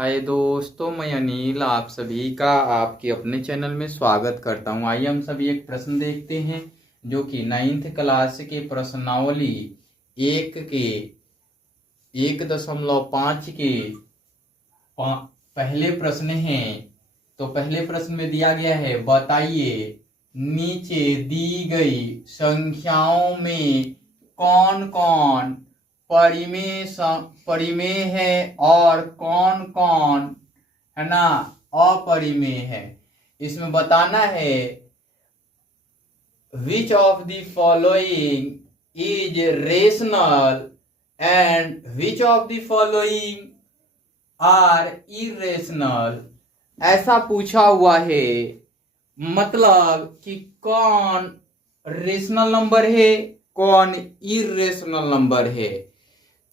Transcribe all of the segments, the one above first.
हाय दोस्तों, मैं अनिल आप सभी का आपके अपने चैनल में स्वागत करता हूं। आइए हम सभी एक प्रश्न देखते हैं जो कि 9th क्लास के प्रश्नावली 1 के 1.5 के पहले प्रश्न है। तो पहले प्रश्न में दिया गया है, बताइए नीचे दी गई संख्याओं में कौन कौन परिमेय है और कौन कौन है ना अपरिमेय है। इसमें बताना है which of the following is rational and which of the following are irrational. ऐसा पूछा हुआ है, मतलब कि कौन रेशनल नंबर है कौन इरेशनल नंबर है।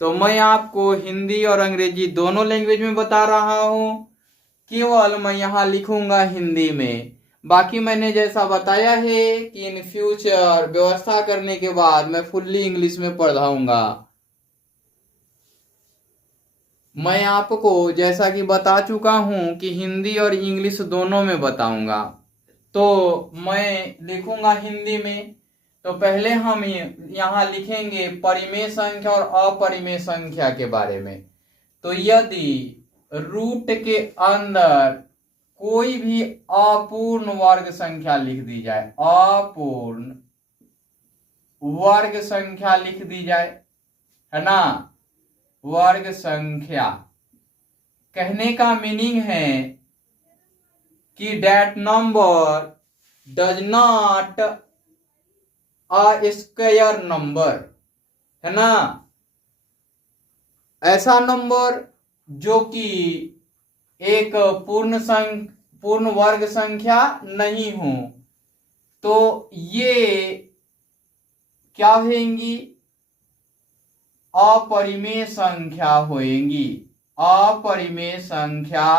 तो मैं आपको हिंदी और अंग्रेजी दोनों लैंग्वेज में बता रहा हूं, केवल मैं यहां लिखूंगा हिंदी में। बाकी मैंने जैसा बताया है कि इन फ्यूचर व्यवस्था करने के बाद मैं फुल्ली इंग्लिश में पढ़ाऊंगा। मैं आपको जैसा कि बता चुका हूं कि हिंदी और इंग्लिश दोनों में बताऊंगा। तो मैं लिखूंगा हिंदी में। तो पहले हम यहाँ लिखेंगे परिमेय संख्या और अपरिमेय संख्या के बारे में। तो यदि रूट के अंदर कोई भी अपूर्ण वर्ग संख्या लिख दी जाए, अपूर्ण वर्ग संख्या लिख दी जाए, है ना, वर्ग संख्या, कहने का मीनिंग है कि that number does not a square number, है ना, ऐसा नंबर जो कि एक पूर्ण वर्ग संख्या नहीं हो। तो ये क्या होंगी, अपरिमेय संख्या होंगी। अपरिमेय संख्या,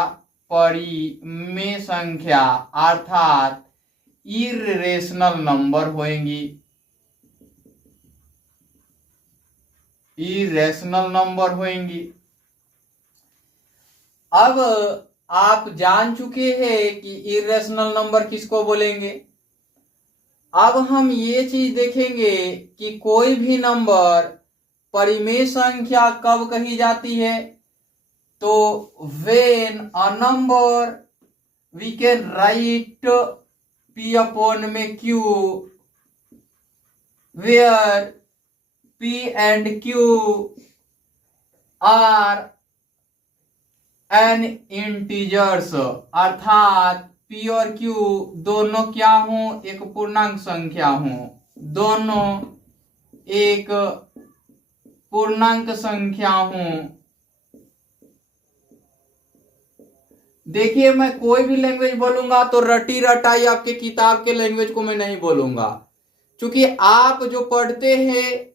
परिमेय संख्या अर्थात इरेशनल नंबर होंगी। इरेशनल नंबर होंगी। अब आप जान चुके हैं कि इरेशनल नंबर किसको बोलेंगे। अब हम ये चीज देखेंगे कि कोई भी नंबर परिमेय संख्या कब कही जाती है। तो when a number we can write p upon में q where p and q are an integers, अर्थात p और q दोनों क्या हों, एक पूर्णांक संख्या हों। दोनों एक पूर्णांक संख्या हों। देखिए, मैं कोई भी लैंग्वेज बोलूंगा तो रटी रटाई आपके किताब के लैंग्वेज को मैं नहीं बोलूंगा, क्योंकि आप जो पढ़ते हैं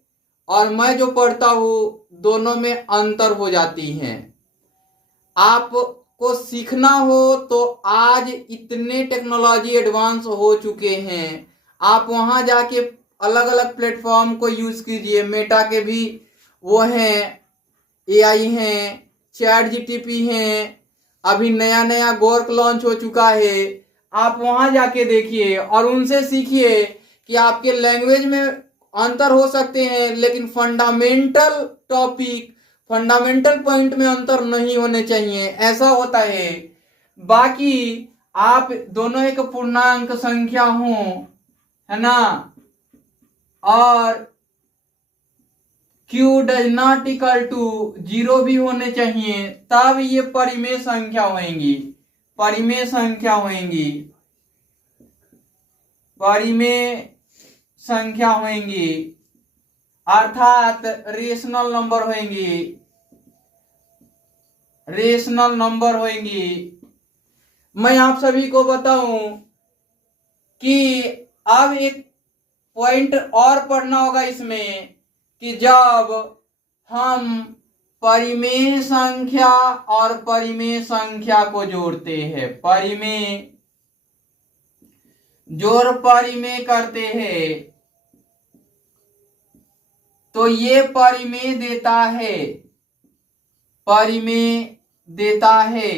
और मैं जो पढ़ता हूं दोनों में अंतर हो जाती हैं। आपको सीखना हो तो आज इतने टेक्नोलॉजी एडवांस हो चुके हैं, आप वहां जाके अलग अलग प्लेटफॉर्म को यूज कीजिए। मेटा के भी वो हैं, एआई हैं, चैट जीटीपी हैं, अभी नया नया गोर्क लॉन्च हो चुका है। आप वहां जाके देखिए और उनसे सीखिए कि आपके लैंग्वेज में अंतर हो सकते हैं, लेकिन फंडामेंटल टॉपिक, फंडामेंटल पॉइंट में अंतर नहीं होने चाहिए, ऐसा होता है। बाकी आप दोनों एक पूर्णांक संख्या हो, है ना, और q does not equal to 0 भी होने चाहिए, तब ये परिमेय संख्या होंगी। परिमेय संख्या होंगी, परिमेय संख्या होंगी, अर्थात रेशनल नंबर होंगी। रेशनल नंबर होंगी। मैं आप सभी को बताऊं कि अब एक पॉइंट और पढ़ना होगा इसमें कि जब हम परिमेय संख्या और परिमेय संख्या को जोड़ते हैं, परिमेय जोड़ परिमेय करते हैं, तो ये परिमेय देता है, परिमेय देता है।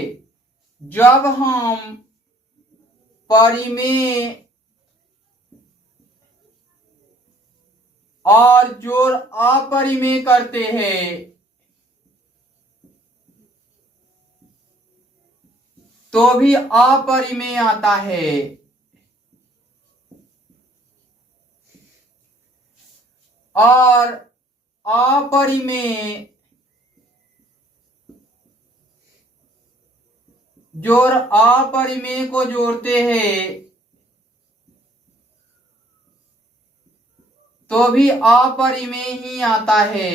जब हम परिमेय और जोड़ अपरिमेय करते हैं तो भी अपरिमेय आता है। और अपरिमेय जोड़ अपरिमेय को जोड़ते हैं तो भी अपरिमेय ही आता है।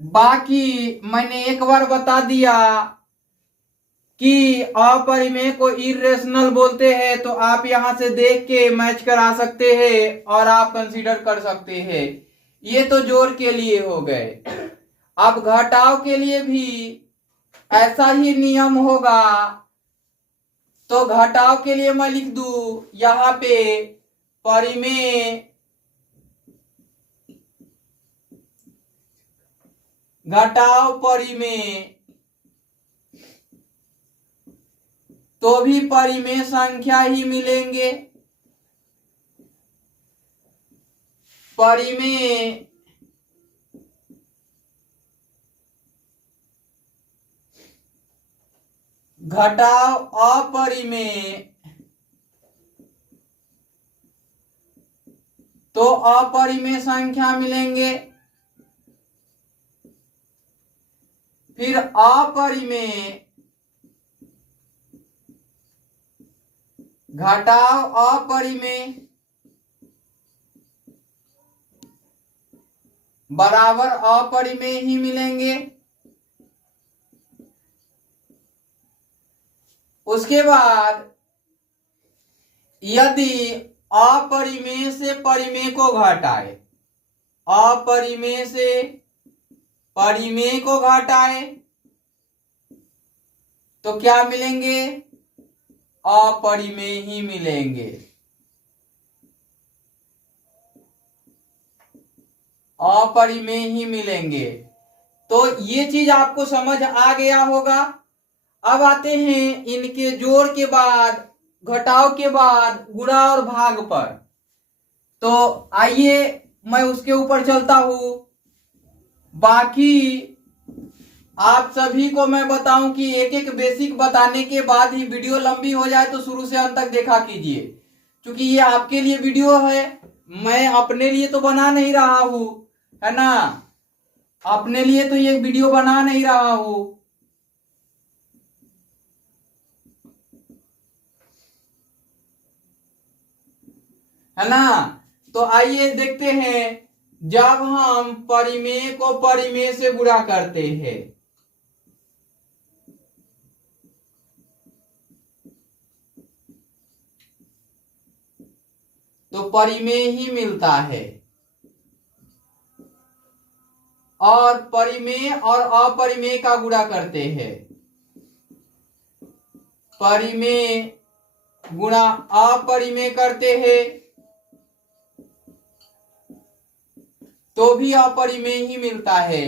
बाकी मैंने एक बार बता दिया कि अपरिमेय को इरेशनल बोलते हैं, तो आप यहां से देख के मैच करा सकते हैं और आप कंसीडर कर सकते हैं। ये तो जोड़ के लिए हो गए। अब घटाव के लिए भी ऐसा ही नियम होगा। तो घटाव के लिए मैं लिख दूं यहां पे परिमेय घटाव परिमेय, तो भी परिमेय संख्या ही मिलेंगे। परिमेय घटाव अपरिमेय, तो अपरिमेय संख्या मिलेंगे। फिर अपरिमेय घटाव अपरिमेय बराबर अपरिमेय ही मिलेंगे। उसके बाद यदि अपरिमेय से परिमेय को घटाए, अपरिमेय से परिमेय को घटाए तो क्या मिलेंगे? अपरिमेय ही मिलेंगे। अपरिमेय ही मिलेंगे। तो ये चीज आपको समझ आ गया होगा। अब आते हैं इनके जोड़ के बाद, घटाव के बाद गुणा और भाग पर। तो आइए मैं उसके ऊपर चलता हूं। बाकी आप सभी को मैं बताऊं कि एक एक बेसिक बताने के बाद ही वीडियो लंबी हो जाए तो शुरू से अंत तक देखा कीजिए, क्योंकि ये आपके लिए वीडियो है। मैं अपने लिए तो बना नहीं रहा हूं, है ना। अपने लिए तो ये वीडियो बना नहीं रहा हूं। है ना। तो आइए देखते हैं, जब हम परिमेय को परिमेय से गुणा करते हैं तो परिमेय ही मिलता है। और परिमेय और अपरिमेय का गुणा करते हैं, परिमेय गुणा अपरिमेय करते हैं तो भी अपरिमेय ही मिलता है।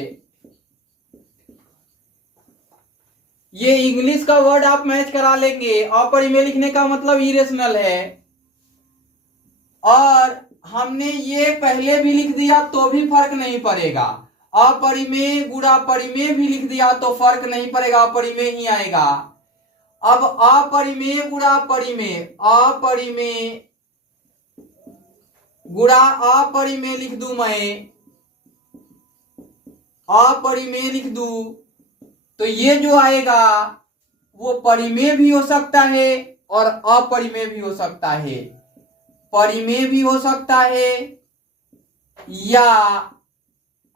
ये इंग्लिश का वर्ड आप मैच करा लेंगे। अपरिमेय लिखने का मतलब इरेशनल है, और हमने ये पहले भी लिख दिया तो भी फर्क नहीं पड़ेगा। अपरिमेय गुणा परिमेय भी लिख दिया तो फर्क नहीं पड़ेगा, अपरिमेय ही आएगा। अब अपरिमेय गुणा परिमेय, अपरिमेय गुणा अपरिमेय लिख दूं मैं, अपरिमेय लिख दूं तो ये जो आएगा वो परिमेय भी हो सकता है और अपरिमेय भी हो सकता है। परिमेय भी हो सकता है या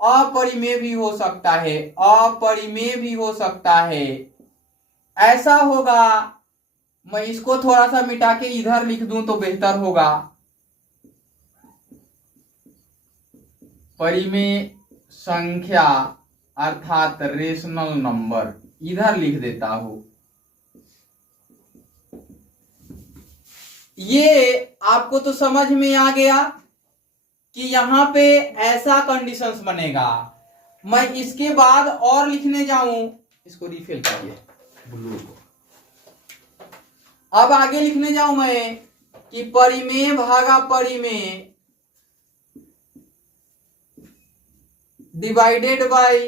अपरिमेय भी हो सकता है, अपरिमेय भी हो सकता है। ऐसा होगा, मैं इसको थोड़ा सा मिटा के इधर लिख दूं तो बेहतर होगा। परिमेय संख्या अर्थात रेशनल नंबर इधर लिख देता हूं। ये आपको तो समझ में आ गया कि यहां पे ऐसा कंडीशंस बनेगा। मैं इसके बाद और लिखने जाऊं इसको रिफिल करिए ब्लू को। अब आगे लिखने जाऊं मैं कि परिमेय भागा परिमेय डिवाइडेड बाय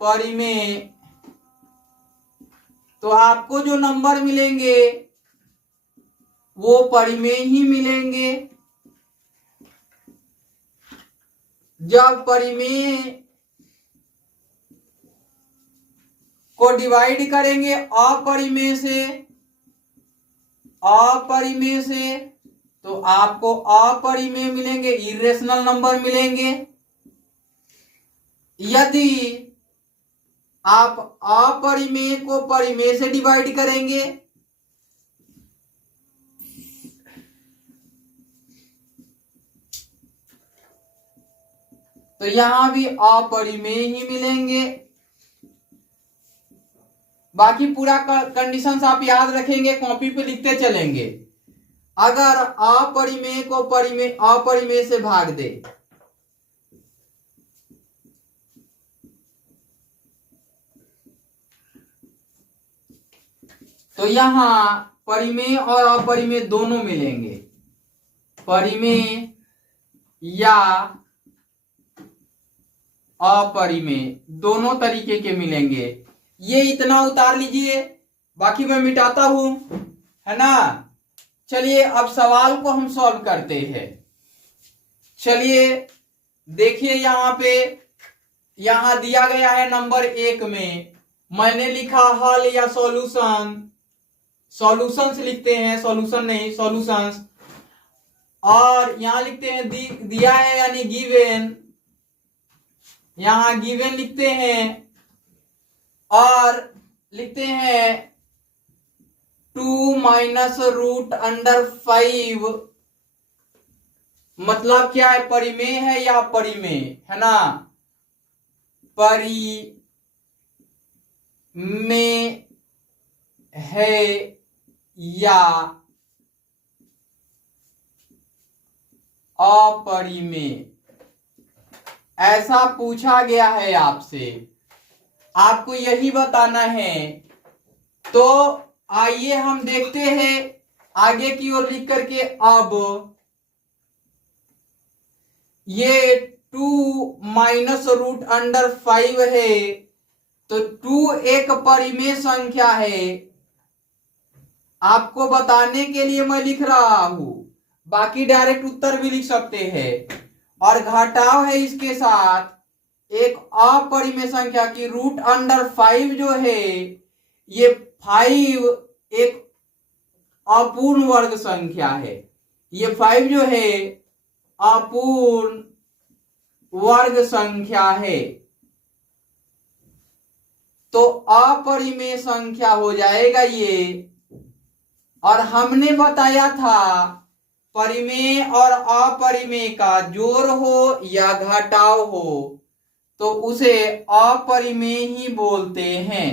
परिमेय, तो आपको जो नंबर मिलेंगे वो परिमेय ही मिलेंगे। जब परिमेय को डिवाइड करेंगे अपरिमेय से, तो आपको अपरिमेय मिलेंगे, इरेशनल नंबर मिलेंगे। यदि आप अपरिमेय को परिमेय से डिवाइड करेंगे तो यहां भी अपरिमेय ही मिलेंगे। बाकी पूरा कंडीशंस आप याद रखेंगे, कॉपी पे लिखते चलेंगे। अगर अपरिमेय को अपरिमेय से भाग दे तो यहां परिमेय और अपरिमेय दोनों मिलेंगे, परिमेय या अपरिमेय दोनों तरीके के मिलेंगे। ये इतना उतार लीजिए, बाकी मैं मिटाता हूं, है ना। चलिए अब सवाल को हम सॉल्व करते हैं। चलिए देखिए यहां पे, यहां दिया गया है नंबर 1 में मैंने लिखा हल या सॉल्यूशन, सॉल्यूशंस लिखते हैं, सॉल्यूशन नहीं सॉल्यूशंस। और यहां लिखते हैं दिया है यानी गिवन, यहां गिवन लिखते हैं और लिखते हैं 2 माइनस रूट अंडर 5, मतलब क्या है, परिमेय है या अपरिमेय, है ना। परिमेय है या अपरिमेय, ऐसा पूछा गया है आपसे, आपको यही बताना है। तो आइए हम देखते हैं आगे की ओर लिख करके। अब ये 2 माइनस रूट अंडर 5 है, तो 2 एक परिमेय संख्या है, आपको बताने के लिए मैं लिख रहा हूं, बाकी डायरेक्ट उत्तर भी लिख सकते हैं। और घटाव है इसके साथ एक अपरिमेय संख्या की, रूट अंडर 5 जो है ये 5 एक अपूर्ण वर्ग संख्या है, ये 5 जो है अपूर्ण वर्ग संख्या है, तो अपरिमेय संख्या हो जाएगा ये। और हमने बताया था परिमेय और अपरिमेय का जोड़ हो या घटाव हो तो उसे अपरिमेय ही बोलते हैं,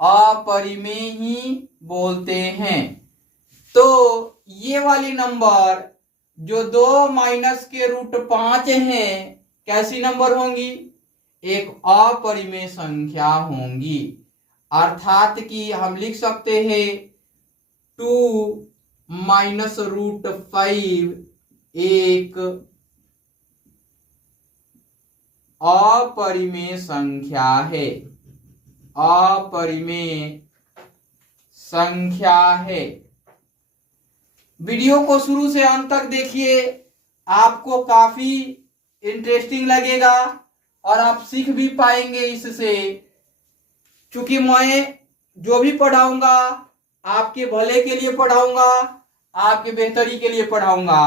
अपरिमेय ही बोलते हैं। तो ये वाली नंबर जो 2 माइनस के रूट 5 है कैसी नंबर होंगी, एक अपरिमेय संख्या होंगी। अर्थात कि हम लिख सकते हैं 2 माइनस रूट 5 एक अपरिमेय संख्या है, अपरिमेय संख्या है। वीडियो को शुरू से अंत तक देखिए, आपको काफी इंटरेस्टिंग लगेगा और आप सीख भी पाएंगे इससे। क्योंकि मैं जो भी पढ़ाऊंगा आपके भले के लिए पढ़ाऊंगा, आपके बेहतरी के लिए पढ़ाऊंगा।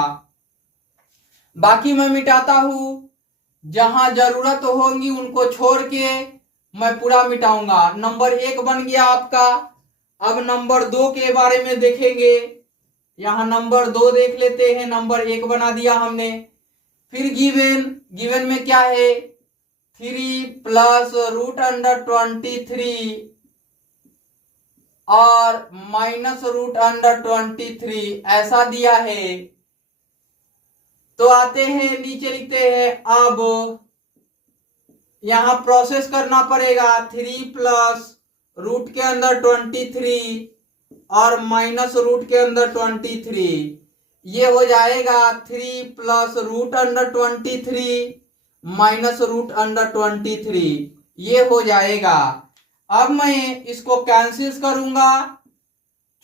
बाकी मैं मिटाता हूं, जहां जरूरत होगी उनको छोड़ के मैं पूरा मिटाऊंगा। नंबर 1 बन गया आपका। अब नंबर 2 के बारे में देखेंगे। यहां नंबर 2 देख लेते हैं, नंबर 1 बना दिया हमने। फिर गिवन में क्या है, 3 प्लस रूट अंडर 23 और माइनस रूट अंडर 23 ऐसा दिया है। तो आते हैं नीचे लिखते हैं अब यहाँ प्रोसेस करना पड़ेगा 3 प्लस रूट के अंदर 23 और माइनस रूट के अंदर 23, ये हो जाएगा 3 plus root under 23 minus root under 23, ये हो जाएगा। अब मैं इसको कैंसिल करूंगा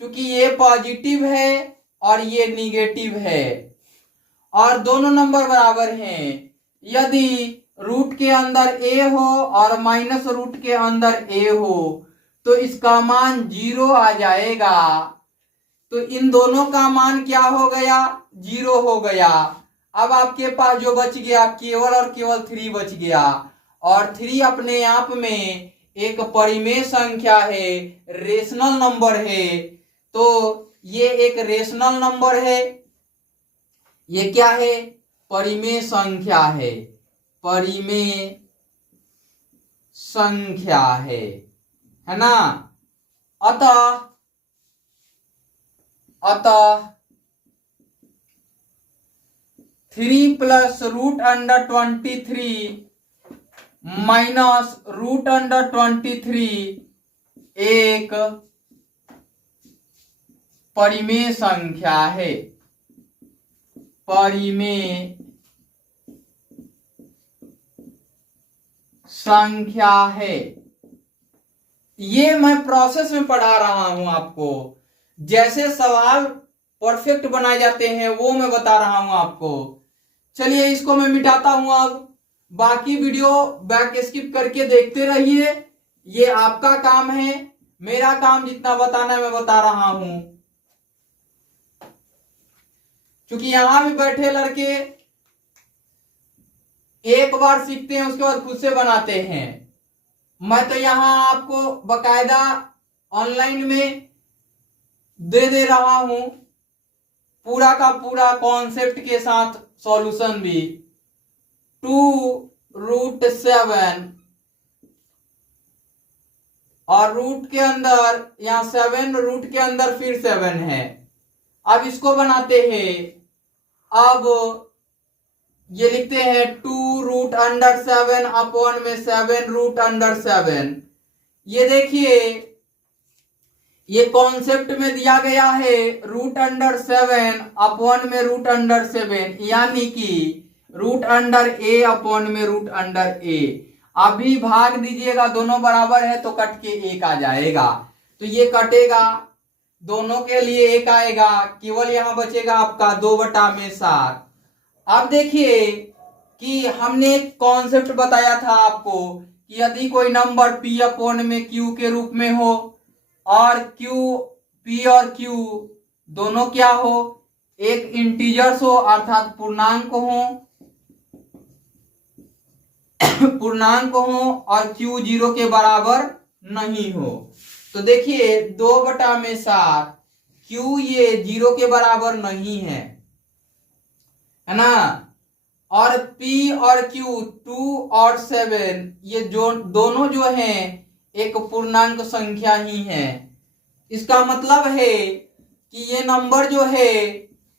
क्योंकि ये पॉजिटिव है और ये निगेटिव है और दोनों नंबर बराबर हैं। यदि रूट के अंदर a हो और माइनस रूट के अंदर a हो तो इसका मान 0 आ जाएगा। तो इन दोनों का मान क्या हो गया? 0 हो गया। अब आपके पास जो बच गया केवल और केवल 3 बच गया और 3 अपने आप में एक परिमेय संख्या है, रेशनल नंबर है। तो ये एक रेशनल नंबर है। ये क्या है? परिमेय संख्या है, परिमेय संख्या है ना। अतः 3 plus root under 23 minus root under 23 एक परिमेय संख्या है, परिमेय संख्या है। ये मैं प्रोसेस में पढ़ा रहा हूं आपको, जैसे सवाल परफेक्ट बनाए जाते हैं वो मैं बता रहा हूं आपको। चलिए इसको मैं मिटाता हूं। अब बाकी वीडियो बैक स्किप करके देखते रहिए, ये आपका काम है, मेरा काम जितना बताना है मैं बता रहा हूं। क्योंकि यहां भी बैठे लड़के एक बार सीखते हैं उसके बाद खुद से बनाते हैं। मैं तो यहां आपको बकायदा ऑनलाइन में दे रहा हूं, पूरा का पूरा कॉन्सेप्ट के साथ सॉल्यूशन भी। 2√7 और रूट के अंदर यहां 7, रूट के अंदर फिर 7 है। अब इसको बनाते हैं। अब ये लिखते हैं 2√7 अपॉन में 7√7। ये देखिए ये कॉन्सेप्ट में दिया गया है √7 अपॉन में √7, यानी कि √a अपॉन में √a। अभी भाग दीजिएगा, दोनों बराबर है तो कट के 1 आ जाएगा। तो ये कटेगा, दोनों के लिए 1 आएगा, केवल यहां बचेगा आपका 2/7। अब देखिए कि हमने एक कॉन्सेप्ट बताया था आपको कि यदि कोई नंबर p अपॉन में q के रूप में हो और p और q दोनों क्या हो? एक इंटीजर्स हो अर्थात पूर्णांक हो और q 0 के बराबर नहीं हो। तो देखिए 2/7 q ये 0 के बराबर नहीं है ना। और p और q 2 और 7 ये जो दोनों जो हैं एक पूर्णांक संख्या ही है। इसका मतलब है कि ये नंबर जो है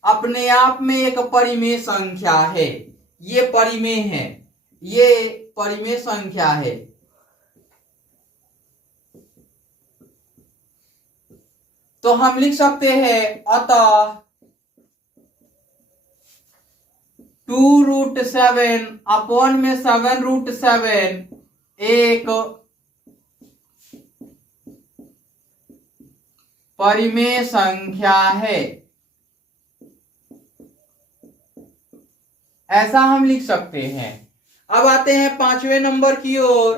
अपने आप में एक परिमेय संख्या है। ये परिमेय है, ये परिमेय संख्या है। तो हम लिख सकते हैं अतः 2√7 अपॉन में 7√7 एक परिमेय संख्या है। ऐसा हम लिख सकते हैं। अब आते हैं 5वें नंबर की ओर।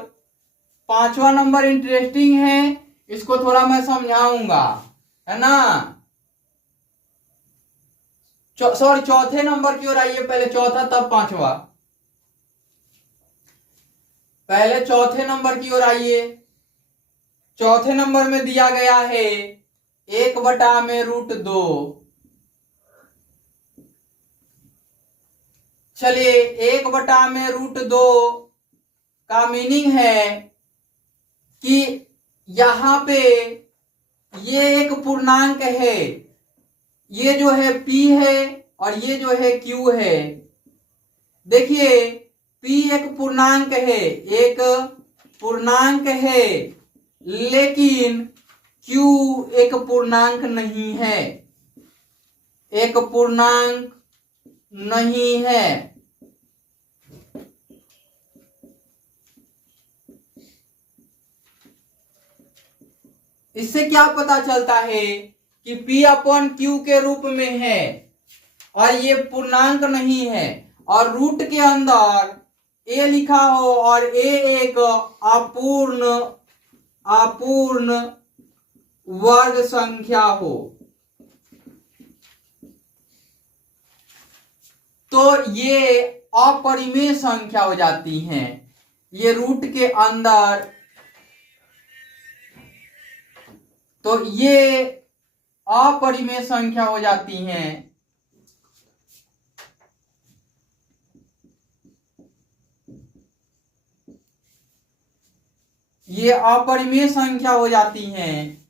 5वां नंबर इंटरेस्टिंग है, इसको थोड़ा मैं समझाऊंगा, है ना। सॉरी, चौथे नंबर की ओर आइए। पहले चौथा तब 5वां। पहले चौथे नंबर की ओर आइए। चौथे नंबर में दिया गया है 1/√2। चलिए 1/√2 का मीनिंग है कि यहां पे ये एक पूर्णांक है, ये जो है p है और ये जो है q है। देखिए p एक पूर्णांक है, एक पूर्णांक है, लेकिन q एक पूर्णांक नहीं है, एक पूर्णांक नहीं है। इससे क्या पता चलता है कि p अपॉन q के रूप में है और ये पूर्णांक नहीं है, और रूट के अंदर a लिखा हो और a एक अपूर्ण वर्ग संख्या हो, तो ये अपरिमेय संख्या हो जाती हैं। ये रूट के अंदर, तो ये अपरिमेय संख्या हो जाती हैं। ये अपरिमेय संख्या हो जाती हैं।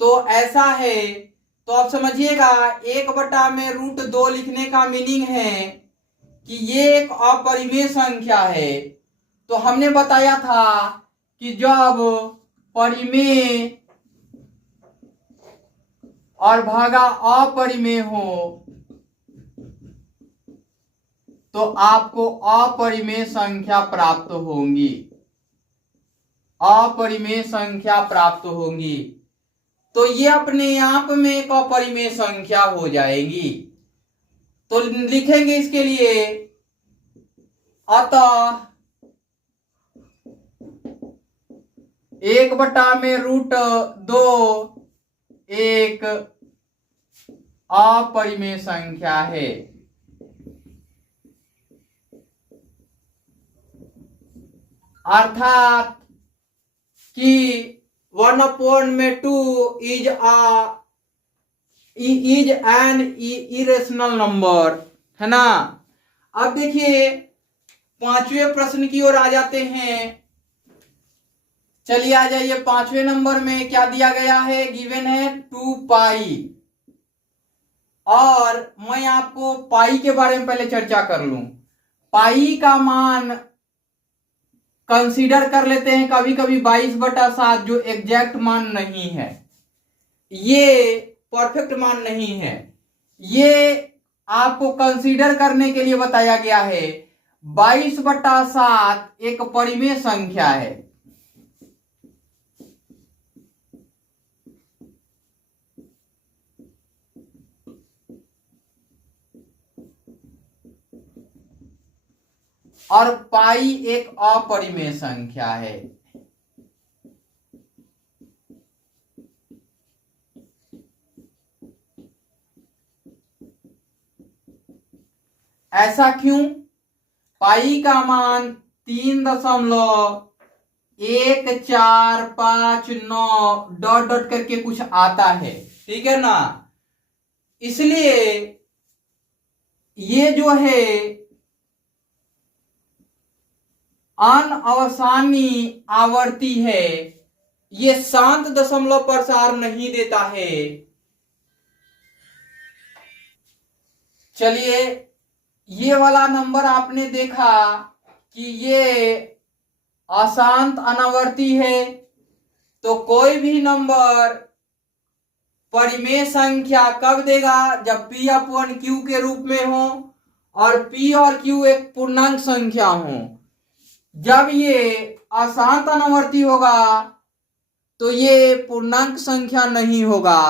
तो ऐसा है, तो आप समझिएगा 1/√2 लिखने का मीनिंग है कि ये एक अपरिमेय संख्या है। तो हमने बताया था कि जब परिमेय और भागा अपरिमेय हो तो आपको अपरिमेय संख्या प्राप्त होंगी, अपरिमेय संख्या प्राप्त होंगी। तो ये अपने आप में एक अपरिमेय संख्या हो जाएगी। तो लिखेंगे इसके लिए, अतः 1/√2 एक अपरिमेय संख्या है। अर्थात कि 1/2 इज एन इरेशनल नंबर, है ना। अब देखिए 5वें प्रश्न की ओर आ जाते हैं। चलिए आ जाइए, 5वें नंबर में क्या दिया गया है, गिवन है 2π। और मैं आपको पाई के बारे में पहले चर्चा कर लूं। पाई का मान कंसीडर कर लेते हैं कभी कभी 22/7, जो एग्जैक्ट मान नहीं है, ये परफेक्ट मान नहीं है, ये आपको कंसीडर करने के लिए बताया गया है। 22/7 एक परिमेय संख्या है। और पाई एक अपरिमेय संख्या है। ऐसा क्यों? पाई का मान 3.1459 डॉट डॉट करके कुछ आता है, ठीक है ना। इसलिए ये जो है अनअवसानी आवर्ती है, ये शांत दशमलव प्रसार नहीं देता है। चलिए, ये वाला नंबर आपने देखा कि ये अशांत अनावर्ती है, तो कोई भी नंबर परिमेय संख्या कब देगा, जब p/q के रूप में हो और p और q एक पूर्णांक संख्या हो। जब ये अशांत अनावर्ती होगा तो ये पूर्णांक संख्या नहीं होगा।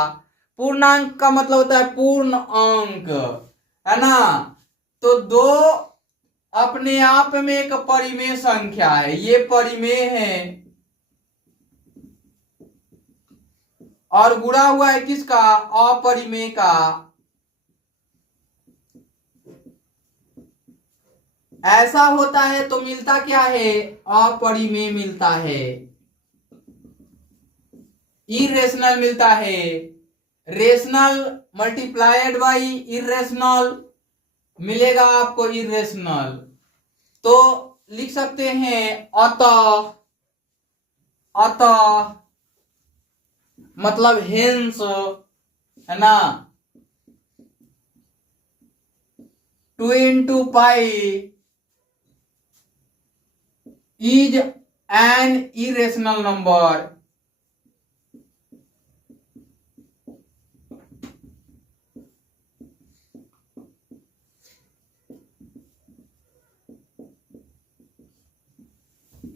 पूर्णांक का मतलब होता है पूर्ण अंक, है ना। तो 2 अपने आप में एक परिमेय संख्या है, ये परिमेय है, और गुणा हुआ है किसका, अपरिमेय का। ऐसा होता है तो मिलता क्या है, अपरिमेय मिलता है, इरेशनल मिलता है। रेशनल मल्टीप्लाइड बाई इरेशनल मिलेगा आपको इरेशनल। तो लिख सकते हैं अतः, अतः मतलब हेंस, है ना, 2 × π इज एन इरेशनल नंबर।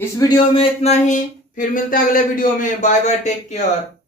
इस वीडियो में इतना ही, फिर मिलते हैं अगले वीडियो में। Bye bye, take care.